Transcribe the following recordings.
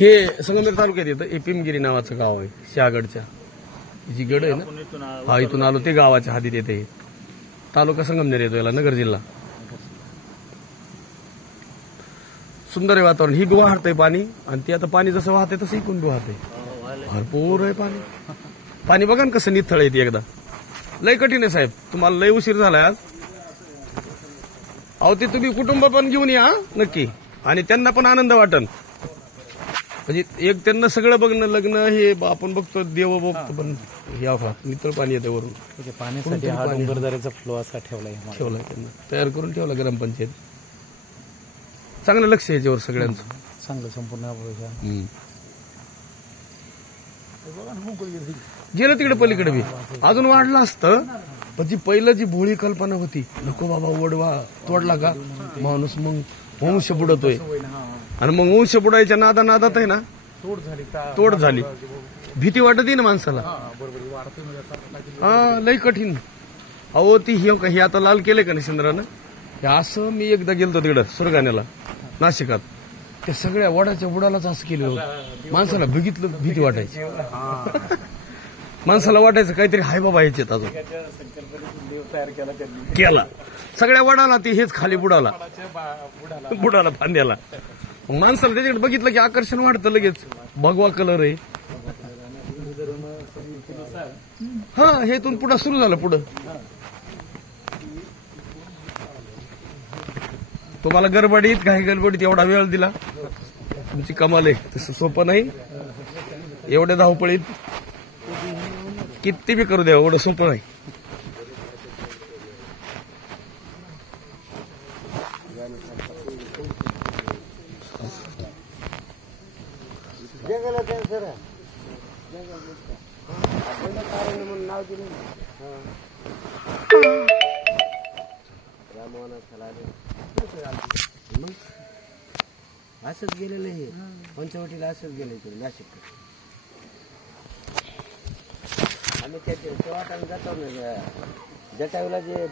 हे संगमेर तालुक्यात येतं. हे पिमगिरी नावाचं गाव आहे. शहागडच्या जी गड आहे ना, हा इथून आलो ते गावाच्या हद्दीत येते. तालुका संगमनेर येतो याला, नगर जिल्हा. सुंदर आहे वातावरण. ही बी वाहतंय पाणी आणि ते आता पाणी जसं वाहतंय तसं इकून बी वाहतंय. भरपूर आहे पाणी. पाणी बघा ना कसं निथळ आहे. एकदा लय कठीण आहे साहेब, तुम्हाला लय उशीर झालाय आज. अहो ते तुम्ही कुटुंब पण घेऊन या नक्की, आणि त्यांना पण आनंद वाटन. म्हणजे एक त्यांना सगळं बघणं, लग्न हे आपण बघतो, देव बघतो, पण या नितळ पाणी येते वरून. पाण्यासाठी हा डोंगरदऱ्याचा फ्लो असा ठेवलाय त्यांना तयार करून ठेवला ग्रामपंचायत. चांगलं लक्ष याच्यावर सगळ्यांचं, चांगलं संपूर्ण. गेलं तिकडे पलीकडे बी अजून वाढलं असतं, पण ती पहिलं जी भोळी कल्पना होती, नको बाबा वडवा तोडला का माणूस मग वंश बुडतोय, आणि मग वंश बुडायच्या नादात आहे ना तोड झाली. भीती वाटत ना माणसाला. हा लय कठीण. अहो ती हे आता लाल केलंय का निशिंद्रानं, हे असं मी एकदा गेलतो तिकडं सुरगाण्याला नाशिकात. त्या सगळ्या वडाच्या बुडालाच असं केलं होतं. माणसाला बघितलं भीती वाटायची. माणसाला वाटायचं काहीतरी हाय बाबा ह्याच्यात अजून केला. सगळ्या वडाला ती हेच खाली बुडाला फांद्याला. माणसाला त्याच्याकडे बघितलं की आकर्षण वाढतं लगेच. भगवा कलर आहे. हा हे इथून पुढं सुरू झालं. पुढं तुम्हाला गडबडीत काही गडबडीत एवढा वेळ दिला, तुमची कमाल आहे. तसं सोपं नाही एवढ्या धावपळीत. किती बी करू द्या, एवढं सोपं नाही. असंच गेलेलं हे पंचवटीला, असंच गेलं इकडे नाशिक. आम्ही तेव्हा जातो ना, जटावीला जे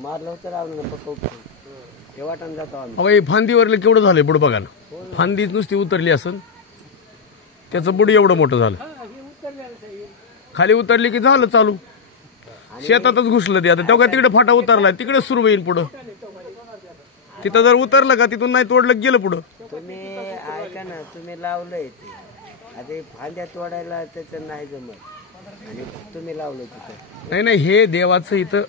मारलं होतं रावण पक्क, तेव्हा जातो आम्ही. फांदीवरले केवढं झालंय बुड बघा ना. फांदी नुसती उतरली असेल, त्याचं बुड एवढं मोठं झालं. खाली उतरली की झालं चालू. शेतातच घुसलं ते. आता तेव्हा तिकडे फाटा उतरलाय, तिकडे सुरू होईल पुढं. तिथं जर उतरलं का तिथून नाही तोडलं गेलं पुढं. तुम्ही ऐका ना, तुम्ही लावलंय ते, आता फांद्या तोडायला त्याचं नाही जमत, आणि तुम्ही लावलंय तिथं. नाही हे देवाचं इथं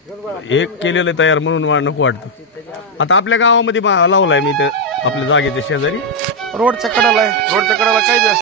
एक केलेलं तयार म्हणून नको वाटतं. आता आपल्या गावामध्ये लावलाय मी इथं आपल्या जागेच्या शेजारी, रोडच्या कडाला आहे. रोडच्या कडाला काय